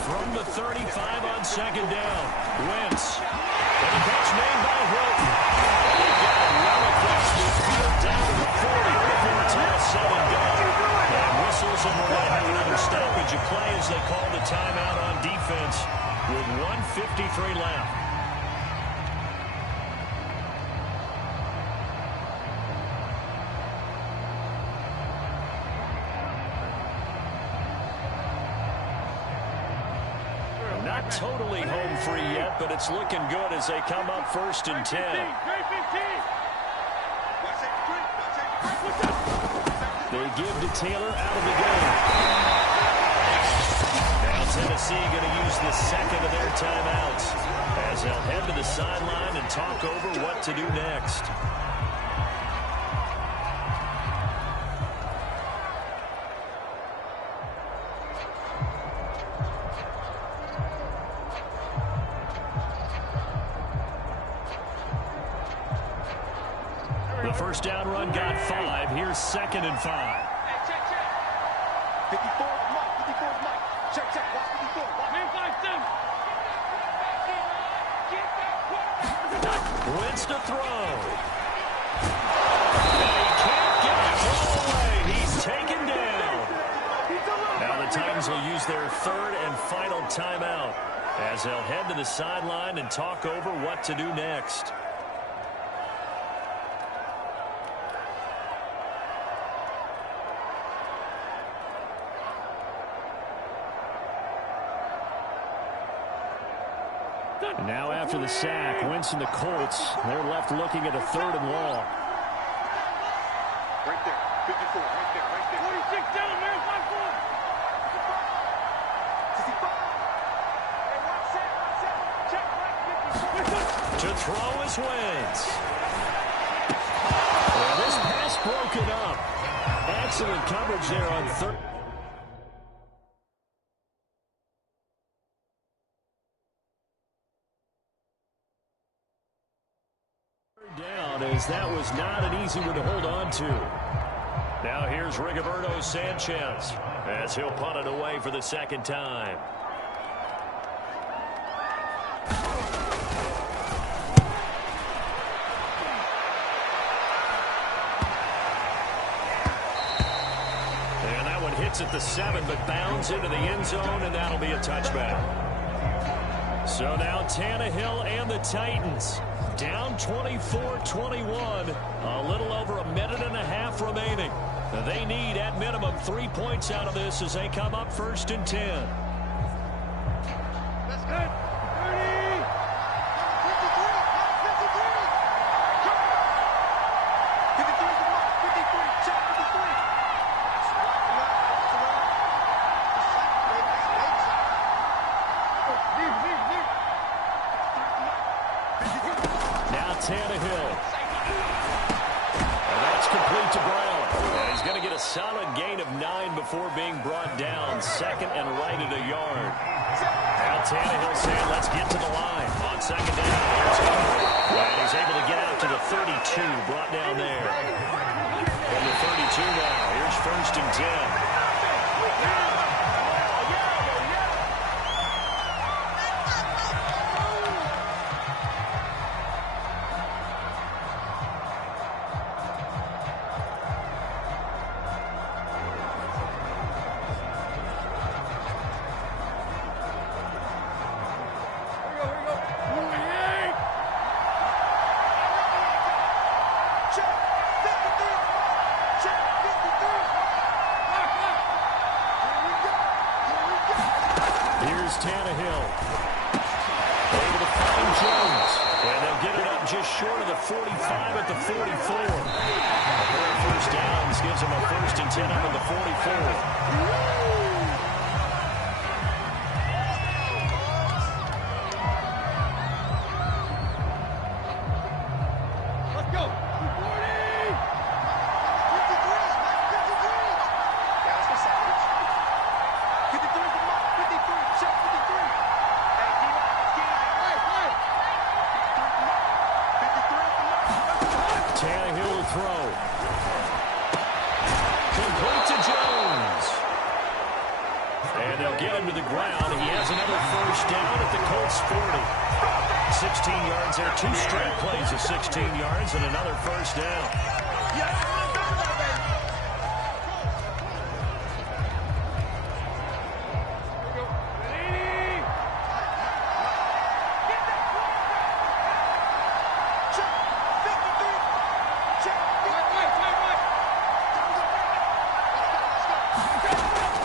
From the 35 on second down, Wentz. And the catch made by Hilton. He got it well across the field down to the 40 before it's all said and done. And whistles, and we're going to have another stoppage of play as they call the timeout on defense with 1:53 left. Not totally home free yet, but it's looking good as they come up 1st and 10. They give to Taylor out of the game. Now Tennessee going to use the second of their timeouts as they'll head to the sideline and talk over what to do next. The first down run got 5. Here's 2nd and 5. Hey, check. 54 is Mike. 54 is Mike. Check. Watch 54. Wins to throw. And he can't get it all away. He's taken down. Now the Titans will use their 3rd and final timeout as they'll head to the sideline and talk over what to do next. Now after the sack, Winston, the Colts, they're left looking at a 3rd and long. Right there. 54. Right there. 46 down, man. 5-4. 65. Hey, watch that. Check. Right. To throw is Wentz. Well, this pass broken up. Excellent coverage there on 3rd. Down, as that was not an easy one to hold on to. Now here's Rigoberto Sanchez as he'll punt it away for the 2nd time. And that one hits at the 7, but bounds into the end zone, and that'll be a touchback. So now Tannehill and the Titans down 24-21. A little over a minute and a half remaining. They need at minimum 3 points out of this as they come up 1st and 10. That's good. 30. 53 is the mark. 53. Check 53. Now Tannehill. And that's complete to Brown. And he's going to get a solid gain of 9 before being brought down. 2nd and right at a yard. Now Tannehill saying, let's get to the line. On 2nd down, here's Hubbard. And he's able to get out to the 32, brought down there. From the 32 now, here's 1st and 10. Tannehill. Able to find Jones. And they'll get it up just short of the 45 at the 44. A pair of first downs gives them a 1st and 10 up at the 44. There, 2 straight plays of 16 yards and another first down.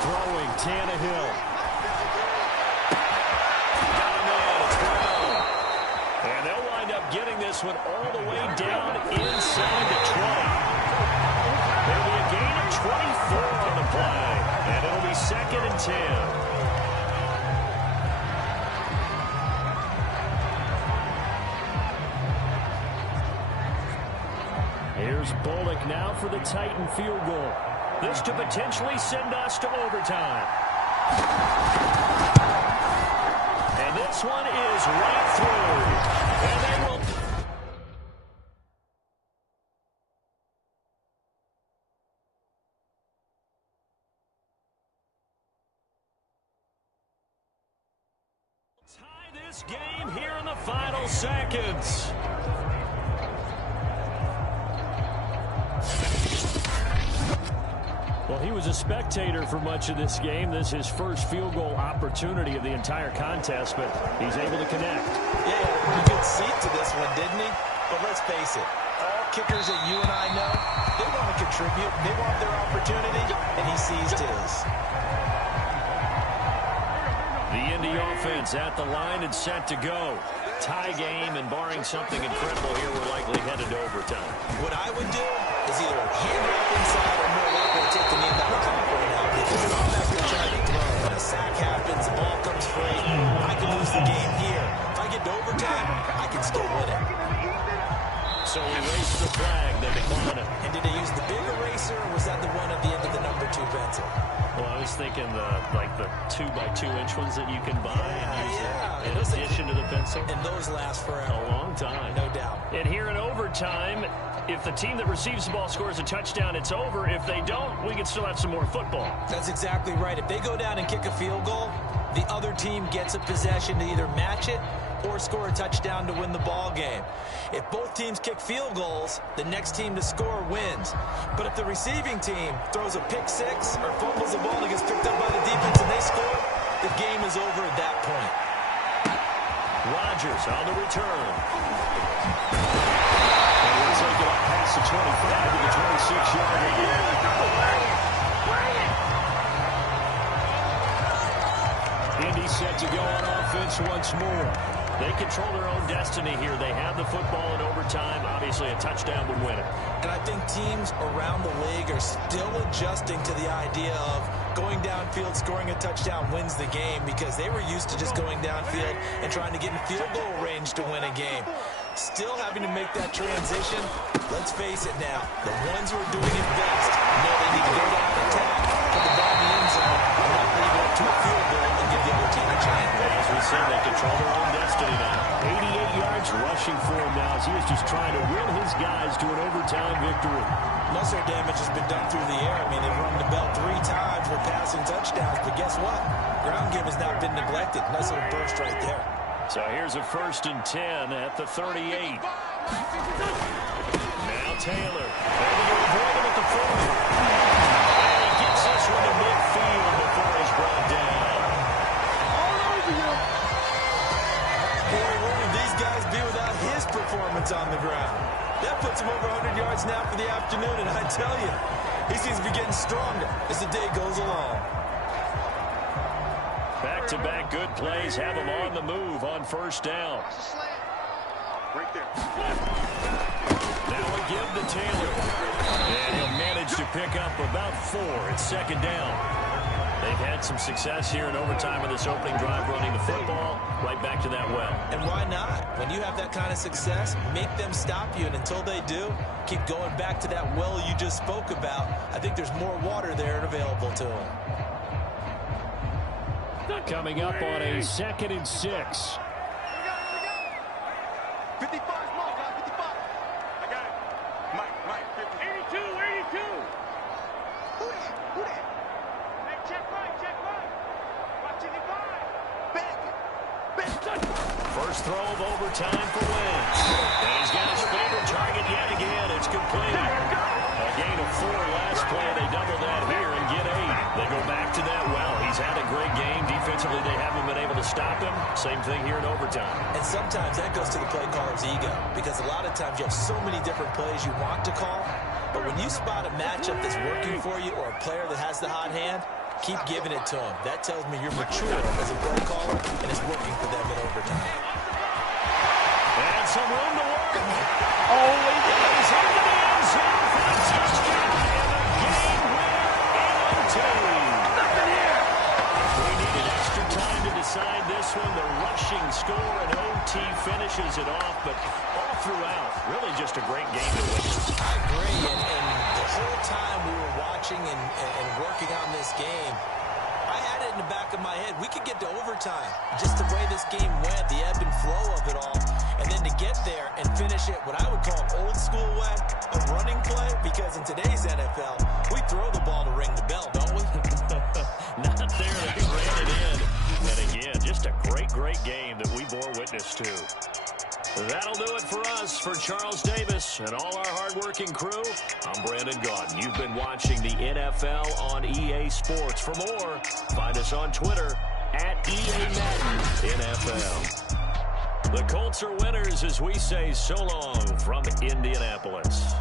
Throwing Tannehill. Getting this one all the way down inside the 20. There'll be a gain of 24 on the play, and it'll be 2nd and 10. Here's Bullock now for the Titan field goal. This to potentially send us to overtime. And this one is right through. And they will... tie this game here in the final seconds. Well, he was a spectator for much of this game. This is his first field goal opportunity of the entire contest, but he's able to connect. Yeah, a good seat to this one, didn't he? But let's face it, all kickers that you and I know, they want to contribute, they want their opportunity, and he seized his. The Indy offense at the line and set to go. Tie game, and barring something incredible here, we're likely headed to overtime. What I would do is either hand it up inside or more likely take the name out of clock right now, because if I'm back here trying to throw, when a sack happens, the ball comes free, I can lose the game here. If I get to overtime, I can still win it. So we race the flag, they decline it. And did they use the big eraser, or was that the one at the end of the number 2 pencil? Well, I was thinking the 2x2-inch ones that you can buy and use in addition to the pencil. And those last forever. A long time. No doubt. And here in overtime, if the team that receives the ball scores a touchdown, it's over. If they don't, we can still have some more football. That's exactly right. If they go down and kick a field goal, the other team gets a possession to either match it or score a touchdown to win the ball game. If both teams kick field goals, the next team to score wins. But if the receiving team throws a pick six or fumbles the ball and gets picked up by the defense and they score, the game is over at that point. Rodgers on the return. And we'll take it up past the 25 to the 26-yard line. Indy set to go on offense once more. They control their own destiny here. They have the football in overtime. Obviously, a touchdown would win it. And I think teams around the league are still adjusting to the idea of going downfield, scoring a touchdown wins the game, because they were used to just going downfield and trying to get in field goal range to win a game. Still having to make that transition. Let's face it now, the ones who are doing it best know they need to go down and attack, put the ball in the end zone, and not leave it up to a field goal and give the other team a chance. As we said, they control their own destiny now. 88 yards rushing for him now as he is just trying to will his guys to an overtime victory. Most of their damage has been done through the air. I mean, they've rung the bell 3 times with passing touchdowns, but guess what? Ground game has not been neglected. Nice little burst right there. So here's a 1st and 10 at the 38. Now Taylor. Able to avoid him at the 40. And he gets this one to midfield before he's brought down. Boy, where would these guys be without his performance on the ground? That puts him over 100 yards now for the afternoon, and I tell you, he seems to be getting stronger as the day goes along. Back-to-back good plays have him on the move on 1st down. Right there. Now we give to Taylor. And he'll manage to pick up about 4. It's 2nd down. They've had some success here in overtime with this opening drive running the football. Right back to that well. And why not? When you have that kind of success, make them stop you. And until they do, keep going back to that well you just spoke about. I think there's more water there and available to them. Coming up on a 2nd and 6. 55 small, guys, 55. I got it. Mike, 50. 82. Who that? Hey, check right. Watch it, back it. First throw of overtime for Wentz. And he's got his favorite target yet again. It's complete. A gain of 4 last play. They double that here and get 8. They go back to that well. He's had a great game. Defensively, they haven't been able to stop him. Same thing here in overtime. And sometimes that goes to the play caller's ego, because a lot of times you have so many different plays you want to call, but when you spot a matchup that's working for you or a player that has the hot hand, keep giving it to him. That tells me you're mature as a play caller, and it's working for them in overtime. And some room to work. Oh, he goes into the end zone for a touchdown and a game winner in OT. We needed extra time to decide this one. The rushing score and OT finishes it off, but throughout. Really just a great game to witness. I agree, and the whole time we were watching and working on this game, I had it in the back of my head. We could get to overtime. Just the way this game went, the ebb and flow of it all. And then to get there and finish it, what I would call old school way, a running play, because in today's NFL, we throw the ball to ring the bell, don't we? Not there. They ran it in. And again, just a great, great game that we bore witness to. That'll do it for us. For Charles Davis and all our hardworking crew, I'm Brandon Gaudin. You've been watching the NFL on EA Sports. For more, find us on Twitter at EA Madden NFL. The Colts are winners as we say so long from Indianapolis.